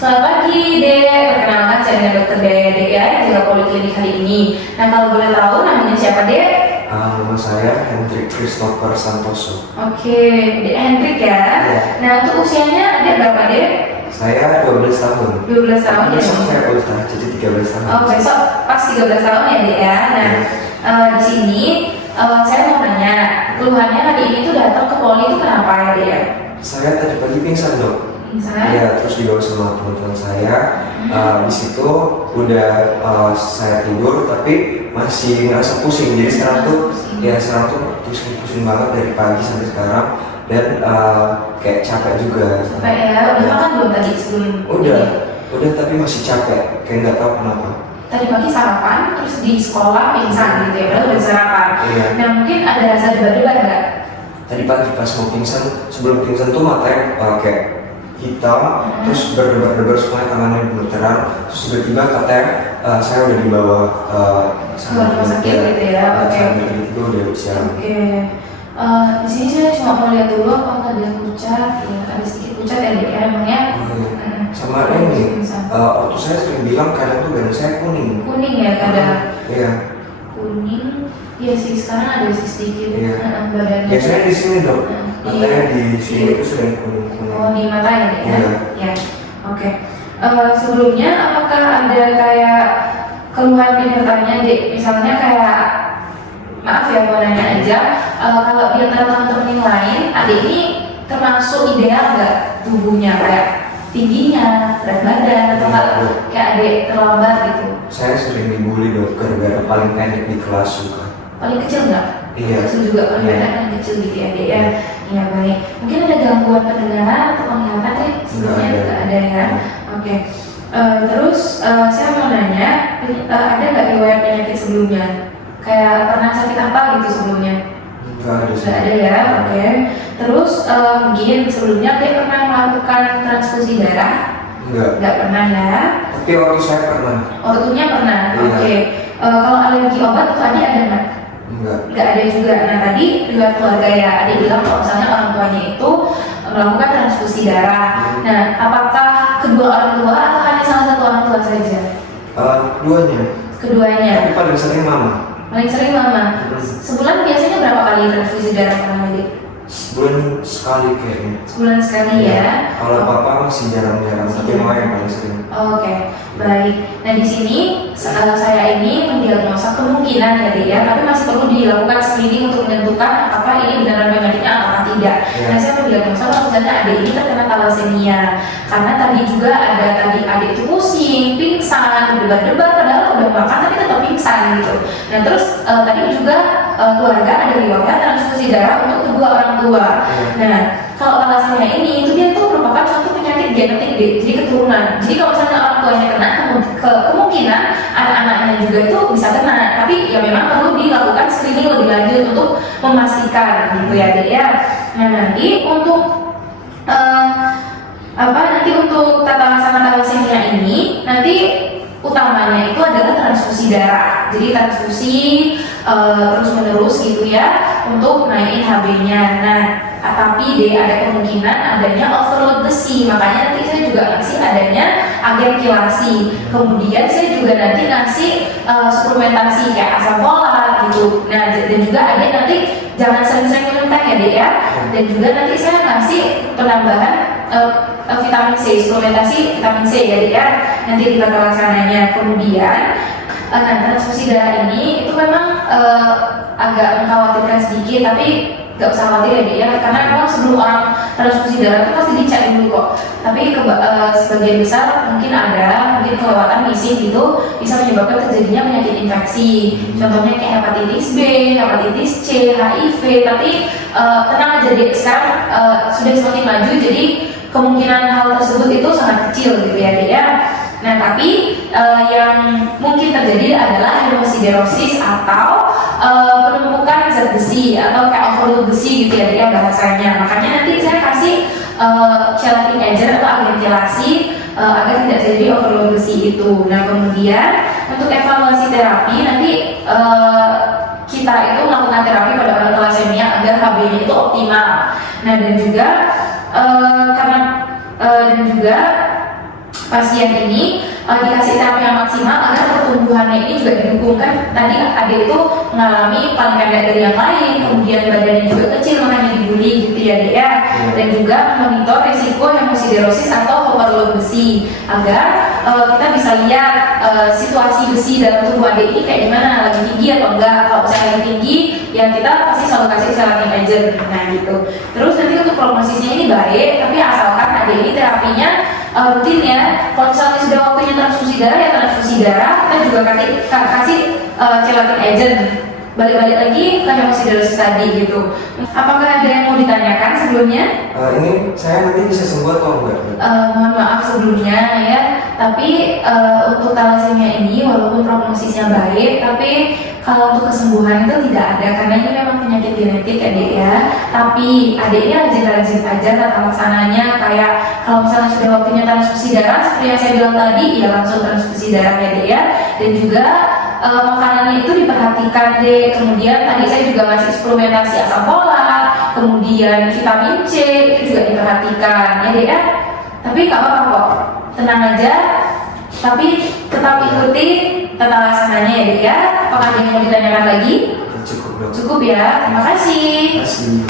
Selamat pagi, Dek. Perkenalkan, saya dengan Dokter Dea Dek ya, yang jaga poliklinik hari ini. Nah, kalau boleh tahu namanya siapa, Dek? Nama saya Hendrik Christopher Santoso. Oke, Dek Hendrik ya. Iya. Nah, untuk usianya Dek berapa, Dek? Saya 12 tahun. 12 tahun ya. Besok saya ultah, jadi 13 tahun. Oh, besok pas 13 tahun ya, Dek ya. Nah, di sini saya mau nanya, keluhannya hari ini tuh datang ke poli itu kenapa ya, Dek ya? Saya tadi pagi pingsan, Dok. Pingsan? Iya, terus dibawa sama teman-teman saya. Di situ udah saya tidur, tapi masih ngerasa pusing. Jadi sekarang tuh pusing banget dari pagi sampai sekarang, dan kayak capek juga. Capek ya? Udah makan belum tadi sebelum? Udah, tapi masih capek. Kayak nggak tahu kenapa. Tadi pagi sarapan, terus di sekolah pingsan gitu ya, padahal udah sarapan. Iya. Nah, mungkin ada rasa debar-debar nggak? Tadi pagi pas mau pingsan, sebelum pingsan tuh matanya kayak hitam, terus berdebar-debar semuanya, tangannya gemeteran, terus tiba-tiba katanya saya udah dibawa rumah sakit gitu ya. Oke. Itu udah siang. Oke. Di sini saya cuma mau lihat dulu apakah ada pucat, ya ada sedikit pucat ya, Dek ya, emangnya. Sama ini, waktu saya sering bilang kadang tuh badan saya kuning. Kuning ya kadang. Iya. Kuning. Iya sih, sekarang ada sedikit badannya. Biasanya di sini, Dok. Matanya di sini Iya. itu sering kuning-kuning. Oh, di mata ya, Dek ya? Iya. Ya. Oke. Sebelumnya apakah ada kayak keluhan penyertanya, Dek? Misalnya kayak, maaf ya mau nanya aja, kalau di antara teman-teman yang lain, adik ini termasuk ideal nggak tubuhnya, kayak tingginya, berat badan, atau nggak kayak adik terlambat gitu? Saya sering dibully, Dok, gara-gara paling pendek di kelas juga. Paling kecil nggak? Iya. Kecil juga, paling Iya. pendek, paling kecil gitu ya, Dek ya? Iya, baik. Mungkin ada gangguan pendengaran atau penglihatan, Dek? Sebelumnya Nggak ada. nggak ada ya? Oke. Terus saya mau nanya, ada nggak riwayat penyakit sebelumnya? Kayak pernah sakit apa gitu sebelumnya? Nggak ada sih. Nggak ada ya, oke. Terus mungkin sebelumnya dia pernah melakukan transfusi darah? Enggak. Nggak pernah ya? Tapi waktu saya pernah. Ortunya pernah, Iya. oke. Kalau alergi obat itu adik ada nggak? Enggak. Nggak ada juga. Nah tadi riwayat keluarga ya, adik bilang kalau misalnya orang tuanya itu melakukan transfusi darah. Nah, apakah kedua orang tua atau hanya salah satu orang tua saja? Keduanya. Keduanya. Tapi paling sering mama. Paling sering mama. Sebulan biasanya berapa kali transfusi darah pernah, Adik? Sebulan sekali kayaknya. Sebulan sekali ya. Kalau papa masih jarang-jarang, tapi mama yang paling sering. Oke, baik. Nah di sini saya ini mendiagnosa kemungkinan ya, Dek ya, tapi masih perlu dilakukan screening untuk menentukan apakah ini benar penyakitnya atau tidak. Ya. Nah saya mendiagnosa kalau misalnya adik ini terkena thalassemia, karena tadi juga ada adik itu pusing, pingsan, berdebar-debar, padahal udah makan tapi tetap pingsan gitu. Nah terus tadi juga keluarga ada riwayat transfusi darah untuk kedua orang tua. Nah kalau thalassemia ini itu dia tuh merupakan suatu penyakit genetik, Dek, jadi keturunan. Jadi kalau misalnya orang tuanya kena, kemungkinan anak-anaknya juga itu bisa kena. Tapi ya memang perlu dilakukan screening lebih lanjut untuk memastikan gitu ya, Dek ya. Nah nanti untuk nanti untuk tata laksana thalassemia ini nanti utamanya itu adalah transfusi darah. Jadi transfusi terus menerus gitu ya untuk naikin HB-nya. Nah, tapi ada kemungkinan adanya overload besi. Makanya nanti saya juga ngasih adanya agen kilasi. Kemudian saya juga nanti ngasih suplementasi kayak asam folat gitu. Nah, dan juga ada nanti jangan sering-sering minum teh ya, Dek ya. Dan juga nanti saya ngasih penambahan vitamin C, suplementasi vitamin C ya, Dek ya. Nanti di tata laksananya. Kemudian transfusi darah ini itu memang agak mengkhawatirkan sedikit, tapi nggak usah khawatir ya, Dek ya, karena memang sebelum orang transfusi darah itu pasti dicek dulu kok. Tapi sebagian besar mungkin kelewatan missing gitu bisa menyebabkan terjadinya penyakit infeksi. Contohnya kayak hepatitis B, hepatitis C, HIV. Tapi tenang aja, Dek, sekarang sudah semakin maju, jadi kemungkinan hal tersebut itu sangat kecil gitu ya, Dek ya. Nah tapi yang mungkin terjadi adalah hemosiderosis atau penumpukan zat besi atau kayak overload besi gitu ya, Dek ya bahasanya. Makanya nanti saya kasih chelating agent atau agen kelasi agar tidak terjadi overload besi itu. Nah kemudian untuk evaluasi terapi nanti kita itu melakukan terapi pada orang thalassemia agar HB-nya itu optimal. Nah dan juga pasien ini dikasih terapi yang maksimal agar pertumbuhannya ini juga didukung. Kan tadi adik itu mengalami paling pendek dari yang lain, kemudian badannya juga kecil makanya dibully gitu ya dek ya. Dan juga monitor resiko hemosiderosis atau overload besi agar kita bisa lihat situasi besi dalam tubuh adik ini kayak gimana, lagi tinggi atau enggak. Kalau misalnya lagi tinggi ya kita pasti selalu kasih selain agent, nah gitu. Terus nanti untuk prognosisnya ini baik, tapi asalkan adik ini terapinya rutin ya. Kalau misalnya sudah waktunya transfusi darah ya transfusi darah, kita juga kasih chelatin agent. Balik-balik lagi ke hemosiderosis tadi gitu. Apakah ada yang mau ditanyakan sebelumnya? Ini saya nanti bisa sembuh atau enggak? Mohon maaf sebelumnya ya, tapi untuk thalassemia ini walaupun prognosisnya baik, tapi kalau untuk kesembuhan itu tidak ada karena ini memang penyakit genetik adik ya. Tapi adiknya rajin-rajin aja tata laksananya, kayak kalau misalnya sudah waktunya transfusi darah seperti yang saya bilang tadi ya langsung transfusi darah ya adik ya. Dan juga makanannya itu diperhatikan deh. Kemudian tadi saya juga ngasih suplementasi asam folat, kemudian vitamin C itu juga diperhatikan ya deh ya. Tapi nggak apa-apa kok, tenang aja. Tapi tetap ikuti tata laksananya ya deh ya. Apakah ada yang mau ditanyakan lagi? Cukup dok. Cukup ya, terima kasih. Terima kasih.